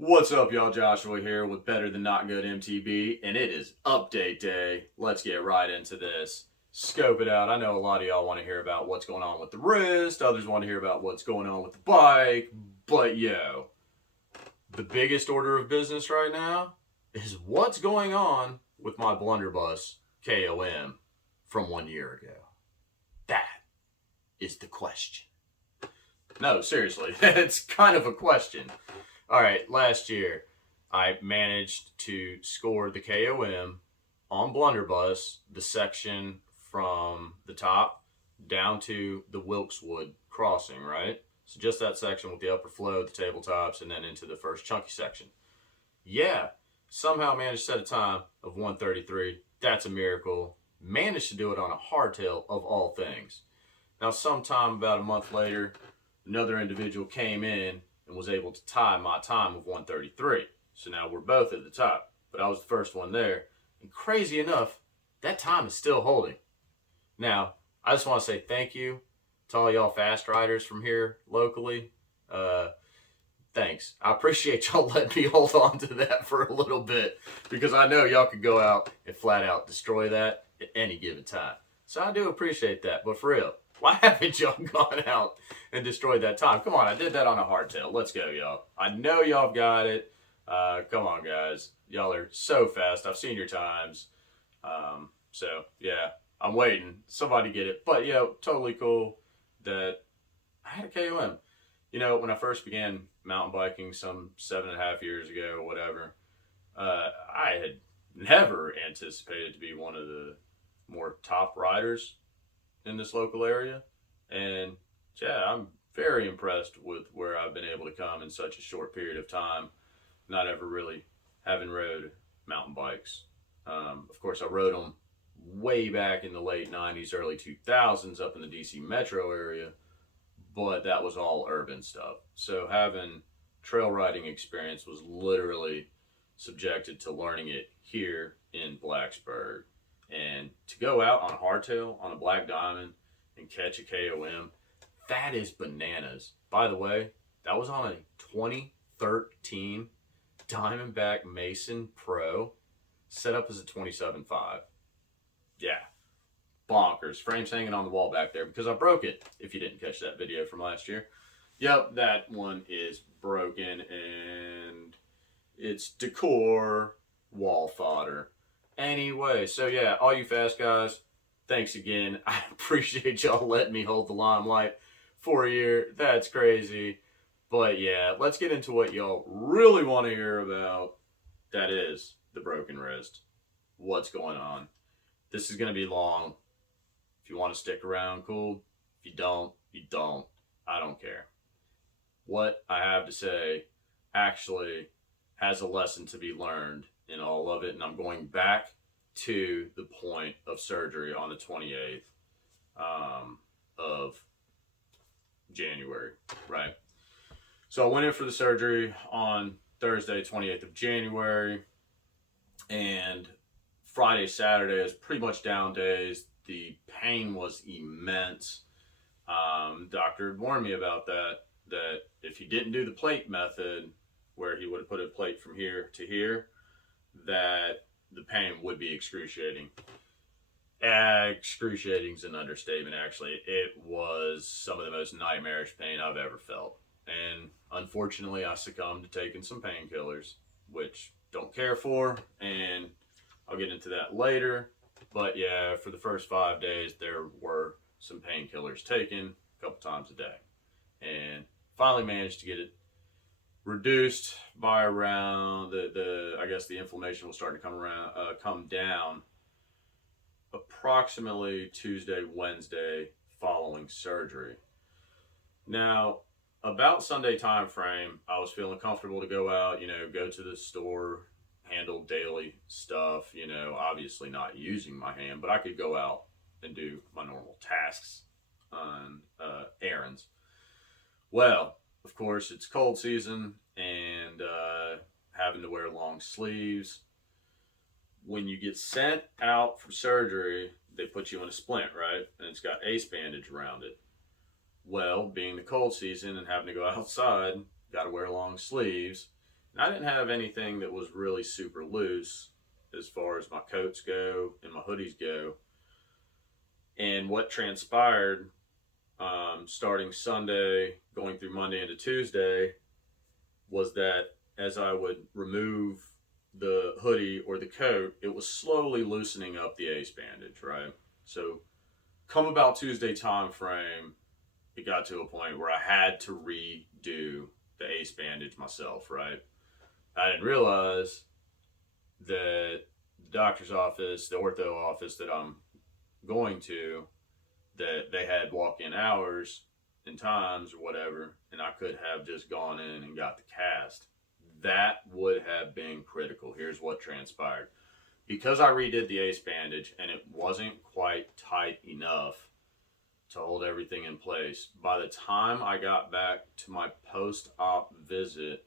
What's up, y'all? Joshua here with Better Than Not Good MTB, and it is update day. Let's get right into this. Scope it out. I know a lot of y'all want to hear about what's going on with the wrist, others want to hear about what's going on with the bike, but the biggest order of business right now is what's going on with my blunderbuss KOM from 1 year ago. That is the question. No, seriously, it's kind of a question. All right, last year I managed to score the KOM on blunderbuss, the section from the top down to the Wilkeswood crossing, right? So just that section with the upper flow, the tabletops, and then into the first chunky section. Yeah, somehow managed to set a time of 1:33. That's a miracle. Managed to do it on a hardtail of all things. Now, sometime about a month later, another individual came in and was able to tie my time of 1:33. So now we're both at the top, but I was the first one there. And crazy enough, that time is still holding. Now, I just want to say thank you to all y'all fast riders from here locally. Thanks. I appreciate y'all letting me hold on to that for a little bit because I know y'all could go out and flat out destroy that at any given time. So I do appreciate that, but for real, why haven't y'all gone out and destroyed that time? Come on, I did that on a hardtail. Let's go, y'all. I know y'all got it. Come on, guys. Y'all are so fast. I've seen your times. So, yeah, I'm waiting. Somebody get it. But, totally cool that I had a KOM. You know, when I first began mountain biking some 7.5 years ago or whatever, I had never anticipated to be one of the more top riders in this local area. And yeah, I'm very impressed with where I've been able to come in such a short period of time, not ever really having rode mountain bikes. Of course, I rode them way back in the late 90s, early 2000s up in the DC metro area, but that was all urban stuff. So having trail riding experience was literally subjected to learning it here in Blacksburg. And to go out on a hardtail on a black diamond and catch a KOM, that is bananas. By the way, that was on a 2013 Diamondback Mason Pro, set up as a 27.5. Yeah, bonkers. Frame's hanging on the wall back there because I broke it, if you didn't catch that video from last year. Yep, that one is broken and it's decor, wall fodder. Anyway, so yeah, all you fast guys, thanks again. I appreciate y'all letting me hold the limelight for a year. That's crazy. But yeah, let's get into what y'all really want to hear about. That is the broken wrist. What's going on? This is going to be long. If you want to stick around, cool. If you don't, you don't. I don't care. What I have to say actually has a lesson to be learned in all of it, and I'm going back to the point of surgery on the 28th of January, right? So I went in for the surgery on Thursday, 28th of January, and Friday, Saturday is pretty much down days. The pain was immense. Doctor had warned me about that if he didn't do the plate method, where he would have put a plate from here to here, that the pain would be excruciating. Excruciating is an understatement, actually. It was some of the most nightmarish pain I've ever felt. And unfortunately, I succumbed to taking some painkillers, which don't care for, and I'll get into that later. But yeah, for the first 5 days, there were some painkillers taken a couple times a day. And finally managed to get it reduced by around I guess the inflammation was starting to come down approximately Tuesday, Wednesday following surgery. Now, about Sunday time frame, I was feeling comfortable to go out, go to the store, handle daily stuff, obviously not using my hand, but I could go out and do my normal tasks on errands. Well, of course, it's cold season and having to wear long sleeves. When you get sent out for surgery, they put you in a splint, right? And it's got ace bandage around it. Well, being the cold season and having to go outside, got to wear long sleeves. I didn't have anything that was really super loose as far as my coats go and my hoodies go. And what transpired, starting Sunday, going through Monday into Tuesday, was that as I would remove the hoodie or the coat, it was slowly loosening up the ace bandage, right? So, come about Tuesday time frame, it got to a point where I had to redo the ace bandage myself, right? I didn't realize that the doctor's office, the ortho office that I'm going to, that they had walk-in hours and times or whatever, and I could have just gone in and got the cast. That would have been critical. Here's what transpired. Because I redid the ace bandage and it wasn't quite tight enough to hold everything in place, by the time I got back to my post-op visit,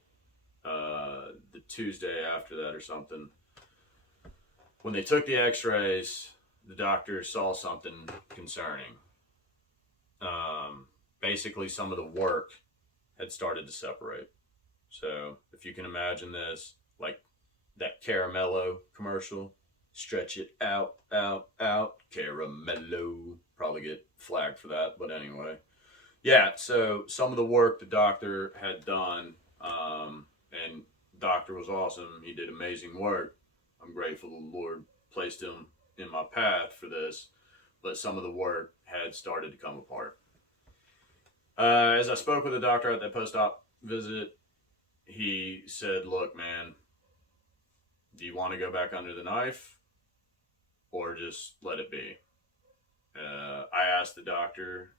the Tuesday after that or something, when they took the x-rays, the doctor saw something concerning. Basically, some of the work had started to separate. So, if you can imagine this, like that Caramello commercial, stretch it out, out, out, Caramello. Probably get flagged for that, but anyway. Yeah, so some of the work the doctor had done, and the doctor was awesome. He did amazing work. I'm grateful the Lord placed him in my path for this, but some of the work had started to come apart. As I spoke with the doctor at that post-op visit, he said, look, man, do you want to go back under the knife or just let it be? I asked the doctor,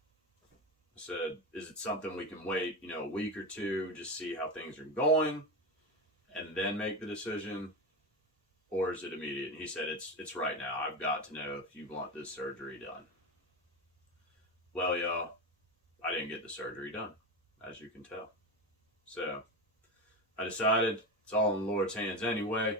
I said, is it something we can wait, a week or two, just see how things are going and then make the decision? Or is it immediate? And he said, it's right now. I've got to know if you want this surgery done. Well, y'all, I didn't get the surgery done, as you can tell. So I decided it's all in the Lord's hands anyway.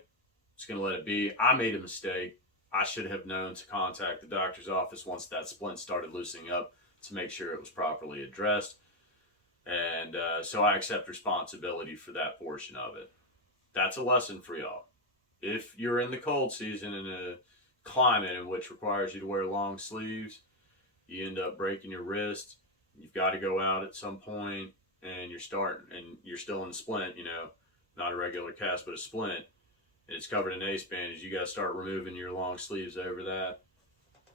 Just going to let it be. I made a mistake. I should have known to contact the doctor's office once that splint started loosening up to make sure it was properly addressed. And so I accept responsibility for that portion of it. That's a lesson for y'all. If you're in the cold season in a climate in which requires you to wear long sleeves, you end up breaking your wrist. You've got to go out at some point, and you're still in the splint, not a regular cast, but a splint, and it's covered in ace bandage. You got to start removing your long sleeves over that.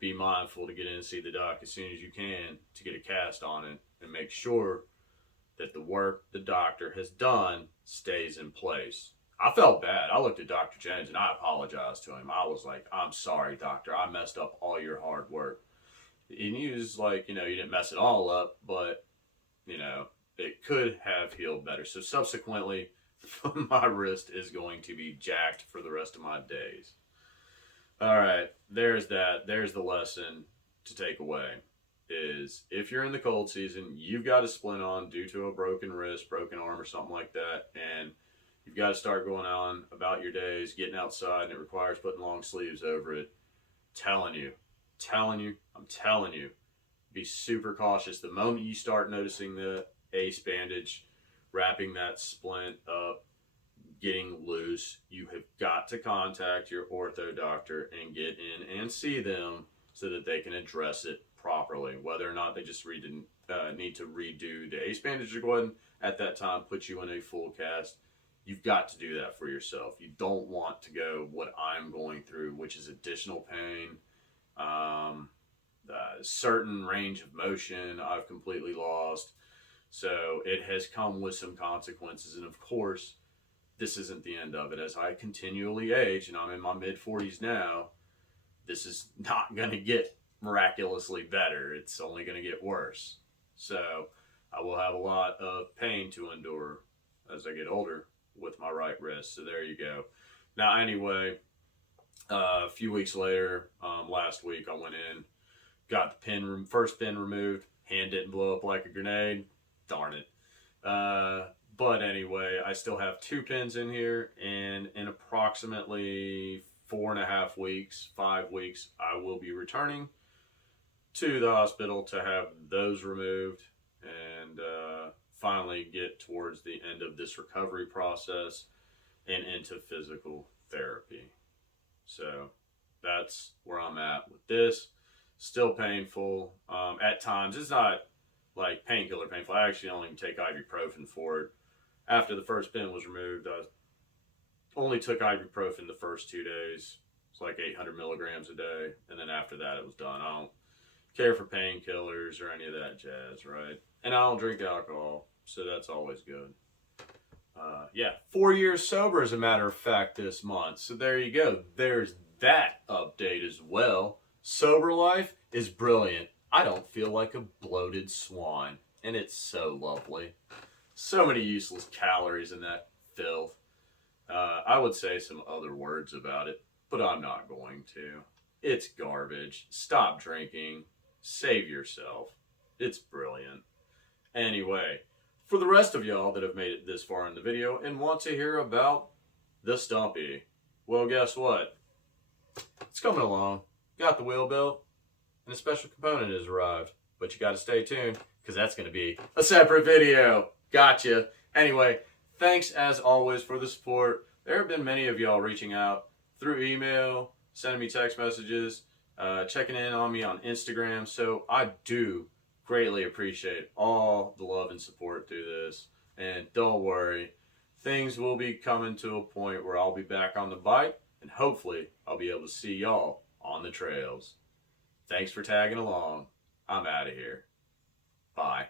Be mindful to get in and see the doc as soon as you can to get a cast on it and make sure that the work the doctor has done stays in place. I felt bad. I looked at Dr. Jones and I apologized to him. I was like, I'm sorry, doctor. I messed up all your hard work. And he was like, you didn't mess it all up, but, it could have healed better. So subsequently, my wrist is going to be jacked for the rest of my days. All right, there's that. There's the lesson to take away is if you're in the cold season, you've got a splint on due to a broken wrist, broken arm, or something like that, and you've got to start going on about your days, getting outside, and it requires putting long sleeves over it. I'm telling you, be super cautious. The moment you start noticing the ace bandage, wrapping that splint up, getting loose, you have got to contact your ortho doctor and get in and see them so that they can address it properly. Whether or not they just need to redo the ace bandage or go ahead and at that time put you in a full cast. You've got to do that for yourself. You don't want to go what I'm going through, which is additional pain, certain range of motion I've completely lost. So it has come with some consequences. And of course, this isn't the end of it. As I continually age, and I'm in my mid-40s now, this is not going to get miraculously better. It's only going to get worse. So I will have a lot of pain to endure as I get older with my right wrist. So there you go. Now, anyway, a few weeks later, last week, I went in, got the first pin removed. Hand didn't blow up like a grenade. Darn it. But anyway, I still have 2 pins in here, and in approximately 4.5 weeks, 5 weeks, I will be returning to the hospital to have those removed and finally get towards the end of this recovery process. and into physical therapy. So that's where I'm at with this. Still painful. At times, it's not like painkiller painful. I actually only take ibuprofen for it. After the first pin was removed, I only took ibuprofen the first 2 days. It's like 800 milligrams a day. And then after that, it was done. I don't care for painkillers or any of that jazz, right? And I don't drink alcohol, so that's always good. Yeah, 4 years sober, as a matter of fact, this month. So there you go. There's that update as well. Sober life is brilliant. I don't feel like a bloated swan, and it's so lovely. So many useless calories in that filth. I would say some other words about it, but I'm not going to. It's garbage. Stop drinking. Save yourself. It's brilliant. Anyway, for the rest of y'all that have made it this far in the video and want to hear about the Stumpy, well, guess what? It's coming along. Got the wheel built, and a special component has arrived. But you got to stay tuned, because that's going to be a separate video. Gotcha. Anyway, thanks as always for the support. There have been many of y'all reaching out through email, sending me text messages, checking in on me on Instagram. So I do greatly appreciate all the love and support through this. And don't worry, things will be coming to a point where I'll be back on the bike, and hopefully I'll be able to see y'all on the trails. Thanks for tagging along. I'm out of here. Bye.